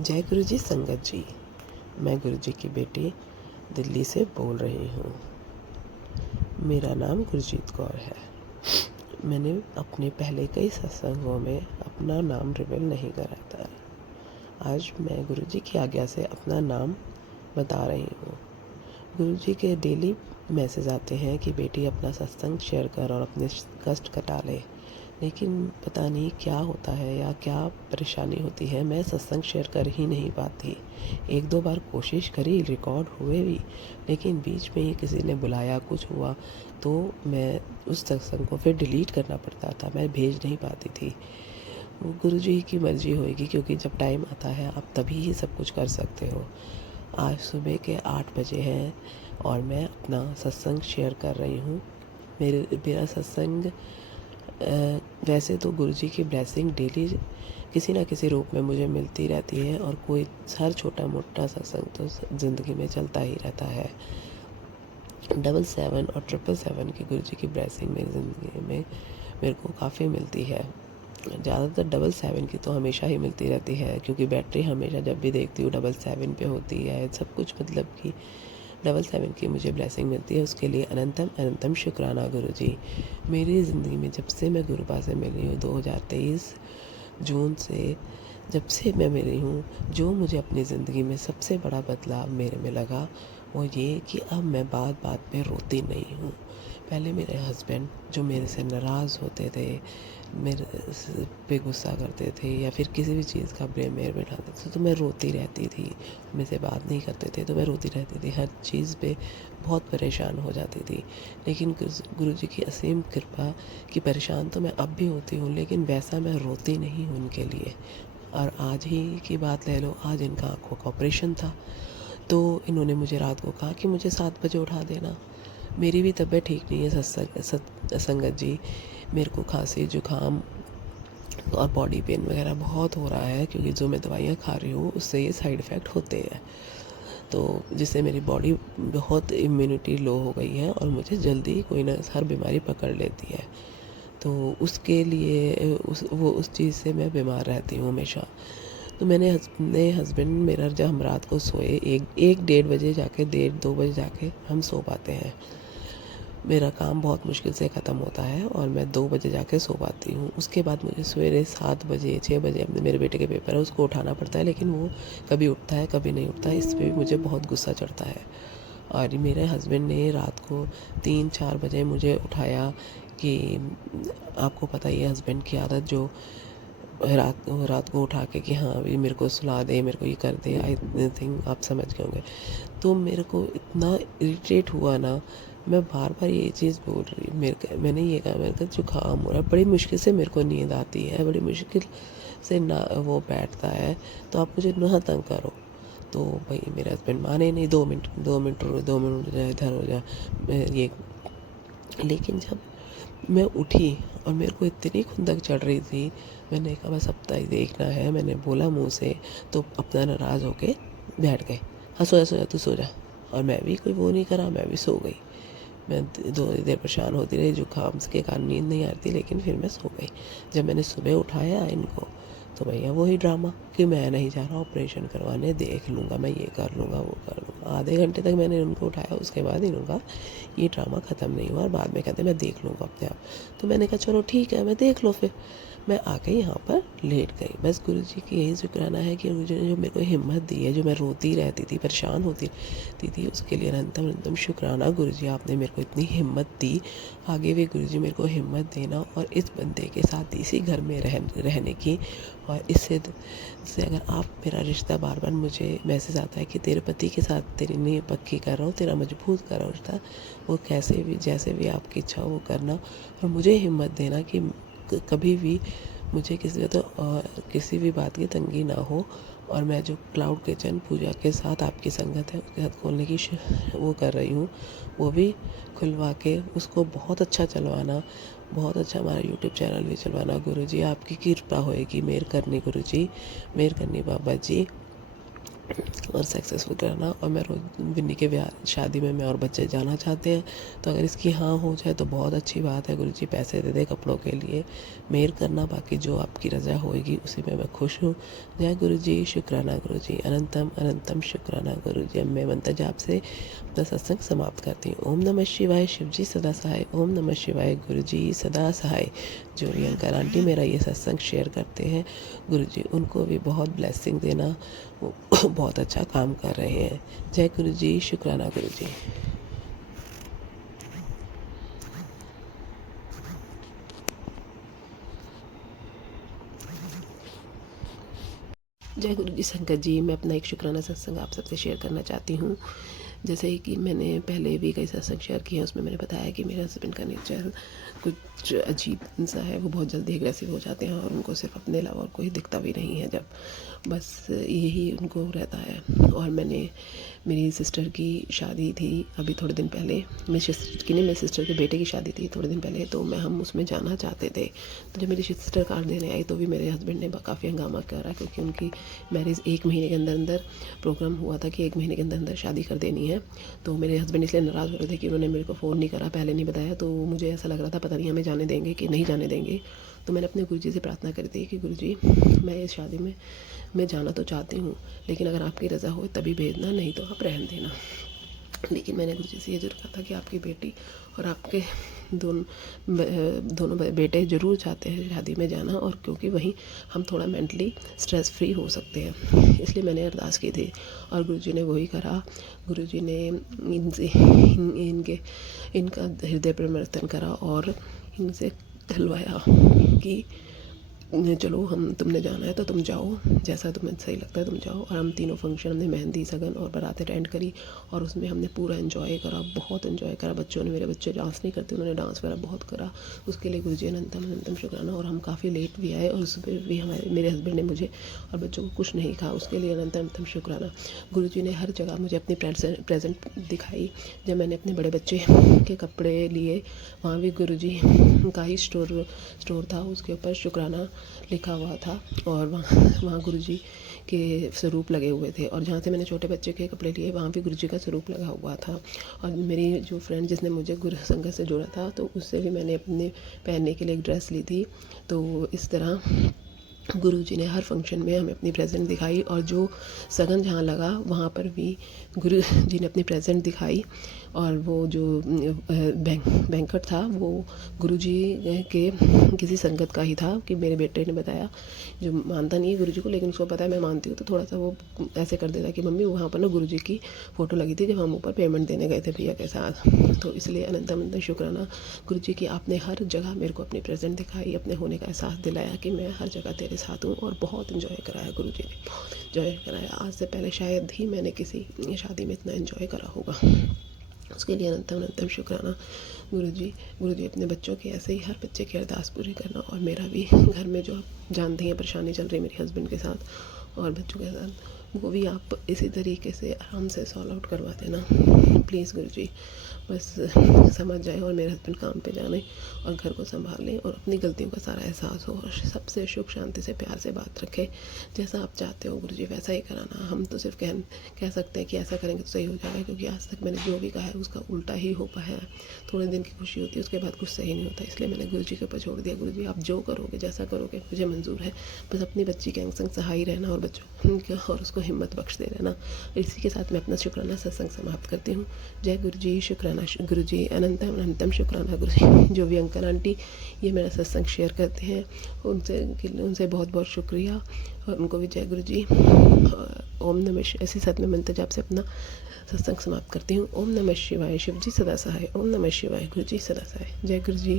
जय गुरु जी संगत जी। मैं गुरु जी की बेटी दिल्ली से बोल रही हूँ। मेरा नाम गुरजीत कौर है। मैंने अपने पहले कई सत्संगों में अपना नाम रिवील नहीं करा था। आज मैं गुरु जी की आज्ञा से अपना नाम बता रही हूँ। गुरु जी के डेली मैसेज आते हैं कि बेटी अपना सत्संग शेयर कर और अपने कष्ट कटा ले, लेकिन पता नहीं क्या होता है या क्या परेशानी होती है, मैं सत्संग शेयर कर ही नहीं पाती। एक दो बार कोशिश करी, रिकॉर्ड हुए भी, लेकिन बीच में ही किसी ने बुलाया, कुछ हुआ तो मैं उस सत्संग को फिर डिलीट करना पड़ता था, मैं भेज नहीं पाती थी। वो गुरु जी की मर्जी होगी, क्योंकि जब टाइम आता है आप तभी ही सब कुछ कर सकते हो। आज सुबह के 8 बजे हैं और मैं अपना सत्संग शेयर कर रही हूँ। मेरा सत्संग वैसे तो गुरु जी की ब्लेसिंग डेली किसी ना किसी रूप में मुझे मिलती रहती है, और कोई हर छोटा मोटा सत्संग तो ज़िंदगी में चलता ही रहता है। 777 और 777 की गुरु जी की ब्लेसिंग मेरी ज़िंदगी में मेरे को काफ़ी मिलती है। ज़्यादातर 777 की तो हमेशा ही मिलती रहती है, क्योंकि बैटरी हमेशा जब भी देखती हूँ 777 पे होती है, सब कुछ मतलब कि 777 की मुझे ब्लेसिंग मिलती है। उसके लिए अनंतम अनंतम शुक्राना गुरु जी। मेरी ज़िंदगी में जब से मैं गुरुपा से मिली हूँ 2023 जून से, जब से मैं मिली हूँ, जो मुझे अपनी ज़िंदगी में सबसे बड़ा बदलाव मेरे में लगा वो ये कि अब मैं बात बात पे रोती नहीं हूँ। पहले मेरे हस्बैंड जो मेरे से नाराज़ होते थे, मेरे पे गुस्सा करते थे या फिर किसी भी चीज़ का ब्लेम मेरे पे डालते थे, तो मैं रोती रहती थी। मेरे से बात नहीं करते थे तो मैं रोती रहती थी, हर चीज़ पे बहुत परेशान हो जाती थी। लेकिन गुरु जी की असीम कृपा कि परेशान तो मैं अब भी होती हूँ, लेकिन वैसा मैं रोती नहीं हूँ उनके लिए। और आज ही की बात ले लो, आज इनका आँखों का ऑपरेशन था, तो इन्होंने मुझे रात को कहा कि मुझे 7 बजे उठा देना। मेरी भी तबीयत ठीक नहीं है संगत जी। मेरे को खांसी जुकाम और बॉडी पेन वगैरह बहुत हो रहा है, क्योंकि जो मैं दवाइयाँ खा रही हूँ उससे ये साइड इफ़ेक्ट होते हैं, तो जिससे मेरी बॉडी बहुत इम्यूनिटी लो हो गई है और मुझे जल्दी कोई ना हर बीमारी पकड़ लेती है। तो उसके लिए उस चीज़ से मैं बीमार रहती हूँ हमेशा। तो मैंने अपने हस्बैंड मेरा, जब हम रात को सोए 1-1:30 बजे जाके 1:30-2 बजे जाके हम सो पाते हैं। मेरा काम बहुत मुश्किल से ख़त्म होता है और मैं 2 बजे जाके सो पाती हूँ। उसके बाद मुझे सवेरे 7 बजे 6 बजे अपने मेरे बेटे के पेपर है उसको उठाना पड़ता है, लेकिन वो कभी उठता है कभी नहीं उठता है, इस पे भी मुझे बहुत गुस्सा चढ़ता है। और मेरे हस्बैंड ने रात को 3-4 बजे मुझे उठाया कि आपको पता ही है हस्बैंड की आदत, जो रात को उठा के कि हाँ अभी मेरे को सुला दे, मेरे को ये कर दे, आई थिंक आप समझ गए होंगे। तो मेरे को इतना इरिटेट हुआ ना, मैं बार बार ये चीज़ बोल रही, मैंने ये कहा, मैंने कहा जुकाम हो रहा है, बड़ी मुश्किल से मेरे को नींद आती है, बड़ी मुश्किल से ना वो बैठता है, तो आप मुझे ना तंग करो। तो भाई मेरे हस्बैंड माने नहीं, 2 मिनट रुक जा, इधर हो जा, ये। लेकिन जब मैं उठी और मेरे को इतनी खुंदक चढ़ रही थी, मैंने कहा बस अब तक देखना है, मैंने बोला मुंह से, तो अपना नाराज़ होके बैठ गए। हाँ सो जा तू सो जा। और मैं भी कोई वो नहीं करा, मैं भी सो गई। मैं थोड़ी देर परेशान होती रही, जुकाम के कारण नींद नहीं आती, लेकिन फिर मैं सो गई। जब मैंने सुबह उठाया इनको, तो भैया वही ड्रामा कि मैं नहीं जा रहा ऑपरेशन करवाने, देख लूँगा, मैं ये कर लूँगा वो कर लूँगा। आधे घंटे तक मैंने उनको उठाया, उसके बाद इनका ये ड्रामा ख़त्म नहीं हुआ और बाद में कहते मैं देख लूँगा अपने आप। तो मैंने कहा चलो ठीक है, मैं देख लो फिर। मैं आके यहाँ पर लेट गई। बस गुरु जी की यही शुक्राना है कि मुझे जो मेरे को हिम्मत दी है, जो मैं रोती रहती थी, परेशान होती थी, उसके लिए अनंतम अनंतम शुक्राना गुरु जी, आपने मेरे को इतनी हिम्मत दी। आगे भी गुरु जी मेरे को हिम्मत देना, और इस बंदे के साथ इसी घर में रहने की, और इससे से अगर आप मेरा रिश्ता, बार बार मुझे मैसेज आता है कि तेरे पति के साथ तेरी नींव पक्की कर रहा हूँ, तेरा मजबूत कर रहा हूँ रिश्ता, वो कैसे भी जैसे भी आपकी इच्छा वो करना, और मुझे हिम्मत देना कि कभी भी मुझे किसी भी बात की तंगी ना हो। और मैं जो क्लाउड किचन पूजा के साथ आपकी संगत है उसके साथ खोलने की वो कर रही हूँ, वो भी खुलवा के उसको बहुत अच्छा चलवाना, बहुत अच्छा हमारा यूट्यूब चैनल भी चलवाना। गुरु जी आपकी कृपा होएगी, मेहर करनी गुरु जी, मेहर करनी बाबा जी। और सक्सेसफुल कराना। और मैं रोज विन्नी के ब्याह शादी में मैं और बच्चे जाना चाहते हैं, तो अगर इसकी हाँ हो जाए तो बहुत अच्छी बात है। गुरुजी पैसे दे दे कपड़ों के लिए, मेहर करना, बाकी जो आपकी रज़ा होएगी उसी में मैं खुश हूँ। जय गुरुजी, शुक्राना गुरुजी, अनंतम अनंतम शुक्राना गुरुजी। अब मैं मंत्र जाप से अपना सत्संग समाप्त करती हूँ। ओम नमः शिवाय, शिवजी सदा सहाय। ओम नमः शिवाय, गुरुजी सदा सहाय। जो भी अंकल आंटी मेरा ये सत्संग शेयर करते हैं, गुरुजी उनको भी बहुत ब्लेसिंग देना, वो बहुत अच्छा काम कर रहे हैं। जय गुरुजी, शुक्राना गुरुजी। जय गुरु जी संगत जी, मैं अपना एक शुक्राना सत्संग आप सबसे शेयर करना चाहती हूँ। जैसे कि मैंने पहले भी कई सत्संग शेयर किए हैं, उसमें मैंने बताया कि मेरे हस्बैंड का नेचर कुछ अजीब सा है। वो बहुत जल्दी एग्रेसिव हो जाते हैं और उनको सिर्फ अपने अलावा और कोई दिखता भी नहीं है, जब बस यही उनको रहता है। और मेरी सिस्टर की शादी थी अभी थोड़े दिन पहले, मेरी सिस्टर के बेटे की शादी थी थोड़े दिन पहले, तो हम उसमें जाना चाहते थे। तो जब मेरी सिस्टर कार्ड देने आई तो भी मेरे हस्बैंड ने काफ़ी हंगामा करा, क्योंकि उनकी मैरिज 1 महीने के अंदर अंदर प्रोग्राम हुआ था कि 1 महीने के अंदर अंदर शादी कर देनी है। तो मेरे हस्बैंड इसलिए नाराज़ हो रहे थे कि उन्होंने मेरे को फ़ोन नहीं करा, पहले नहीं बताया। तो मुझे ऐसा लग रहा था पता नहीं हमें जाने देंगे कि नहीं जाने देंगे। तो मैंने अपने गुरुजी से प्रार्थना करी थी कि गुरुजी, मैं इस शादी में मैं जाना तो चाहती हूँ, लेकिन अगर आपकी रज़ा हो तभी भेजना, नहीं तो आप रहने देना। लेकिन मैंने गुरुजी से ये ज़रूर कहा था कि आपकी बेटी और आपके दोनों बेटे ज़रूर चाहते हैं शादी में जाना, और क्योंकि वहीं हम थोड़ा मेंटली स्ट्रेस फ्री हो सकते हैं, इसलिए मैंने अरदास की थी। और गुरुजी ने वही करा। गुरुजी ने इनका हृदय परिवर्तन करा और इनसे कहलवाया कि चलो तुमने जाना है तो तुम जाओ, जैसा तुम्हें सही लगता है तुम जाओ। और हम तीनों फंक्शन, हमने मेहंदी, सगन और बारात अटेंड करी, और उसमें हमने पूरा एंजॉय करा, बहुत एंजॉय करा। बच्चों ने, मेरे बच्चे डांस नहीं करते, उन्होंने डांस वगैरह बहुत करा। उसके लिए गुरुजी अनंतम अनंतम शुक्राना। और हम काफ़ी लेट भी आए और उस पर भी मेरे हस्बैंड ने मुझे और बच्चों को कुछ नहीं कहा, उसके लिए अनंतम अनंतम शुक्राना। गुरुजी ने हर जगह मुझे अपनी प्रेजेंट दिखाई। जब मैंने अपने बड़े बच्चे के कपड़े लिए, वहाँ भी गुरुजी का ही स्टोर था, उसके ऊपर शुक्राना लिखा हुआ था, और वहाँ गुरुजी के स्वरूप लगे हुए थे। और जहाँ से मैंने छोटे बच्चे के कपड़े लिए, वहाँ भी गुरुजी का स्वरूप लगा हुआ था। और मेरी जो फ्रेंड जिसने मुझे गुरु संगत से जोड़ा था, तो उससे भी मैंने अपने पहनने के लिए एक ड्रेस ली थी। तो इस तरह गुरुजी ने हर फंक्शन में हमें अपनी प्रेजेंट दिखाई। और जो सगन जहाँ लगा वहाँ पर भी गुरुजी ने अपनी प्रेजेंट दिखाई। और वो जो बैंकट था वो गुरुजी के किसी संगत का ही था, कि मेरे बेटे ने बताया, जो मानता नहीं है गुरुजी को लेकिन उसको पता है मैं मानती हूँ, तो थोड़ा सा वो ऐसे कर देता कि मम्मी वहाँ पर ना गुरुजी की फ़ोटो लगी थी जब हम ऊपर पेमेंट देने गए थे भैया के साथ। तो इसलिए अनंत अनंत शुक्राना गुरुजी की, आपने हर जगह मेरे को अपनी प्रेजेंट दिखाई, अपने होने का एहसास दिलाया कि मैं हर जगह तेरे साथ हूँ। और बहुत इन्जॉय कराया गुरुजी ने, बहुत इन्जॉय कराया। आज से पहले शायद ही मैंने किसी शादी में इतना इन्जॉय करा होगा, उसके लिए अनंतम अनंतम शुक्राना गुरुजी अपने बच्चों के ऐसे ही हर बच्चे की अरदास पूरी करना। और मेरा भी घर में जो आप जानते हैं परेशानी चल रही है मेरे हस्बैंड के साथ और बच्चों के साथ, वो भी आप इसी तरीके से आराम से सॉल्व आउट करवा देना प्लीज़ गुरुजी। बस समझ जाए और मेरे हस्बैंड काम पे जाने और घर को संभालें और अपनी गलतियों का सारा एहसास हो, और सबसे सुख शांति से प्यार से बात रखें। जैसा आप चाहते हो गुरुजी वैसा ही कराना। हम तो सिर्फ कह सकते हैं कि ऐसा करेंगे तो सही हो जाएगा, क्योंकि आज तक मैंने जो भी कहा है उसका उल्टा ही हो पाया है। थोड़े दिन की खुशी होती है, उसके बाद कुछ सही नहीं होता, इसलिए मैंने गुरुजी के ऊपर छोड़ दिया। गुरुजी आप जो करोगे, जैसा करोगे मुझे मंजूर है, बस अपनी बच्ची के संग सहाय रहना और बच्चों और उसको हिम्मत बख्शते रहना। इसी के साथ मैं अपना शुक्राना सत्संग समाप्त करती हूँ। जय गुरुजी, शुक्राना गुरुजी, अनंतम अनंतम शुक्राना गुरुजी। जो भी अंकल आंटी ये मेरा सत्संग शेयर करते हैं उनसे बहुत बहुत शुक्रिया, और उनको भी जय गुरुजी। ओम नमः शिवाय। इसी साथ में मंत्र जाप से अपना सत्संग समाप्त करती हूँ। ओम नमः शिवाय, शिवजी सदा सहाय। ओम नमः शिवाय, गुरुजी सदा सहाय। जय गुरुजी।